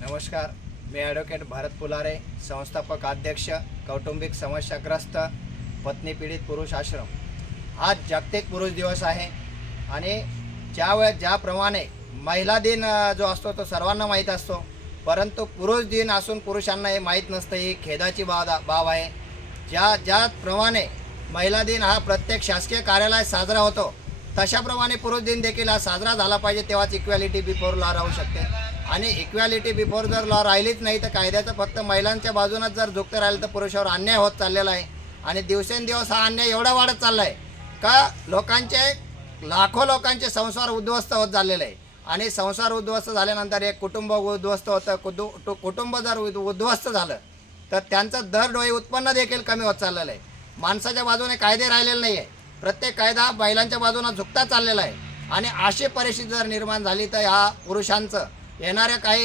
नमस्कार, मी ॲडव्होकेट भारत पुलारे, संस्थापक अध्यक्ष, कौटुंबिक समस्याग्रस्त पत्नी पीडित पुरुष आश्रम। आज जागतिक पुरुष दिवस आहे आणि ज्याप्रमाणे महिला दिन जो असतो तो सर्वांना माहीत असतो, परंतु पुरुष दिन असून पुरुषांना हे माहीत नसतं, ही खेदाची बाब आहे। ज्याप्रमाणे महिला दिन हा प्रत्येक शासकीय कार्यालयात साजरा होतो, तशाप्रमाणे पुरुष दिन देखील हा साजरा झाला पाहिजे, तेव्हाच इक्वॅलिटी बिफोर लॉ राहू शकते। आणि इक्वॅलिटी बिफोर जर लॉ राहिलीच नाही तर कायद्याचं फक्त महिलांच्या बाजूनच जर झुकतं राहिलं तर पुरुषावर अन्याय होत चाललेला आहे। आणि दिवसेंदिवस हा अन्याय एवढा वाढत चालला आहे का लाखो लोकांचे संसार उद्ध्वस्त होत चाललेले आहे। आणि संसार उद्ध्वस्त झाल्यानंतर एक कुटुंब उद्ध्वस्त होतं। कुटुंब जर उद्ध्वस्त झालं तर त्यांचं दरडोई उत्पन्न देखील कमी होत चाललेलं आहे। माणसाच्या बाजूने कायदे राहिलेले नाही आहे, प्रत्येक कायदा महिलांच्या बाजूने झुकता चाललेला आहे। आणि अशी परिस्थिती जर निर्माण झाली तर ह्या पुरुषांचं येणाऱ्या काही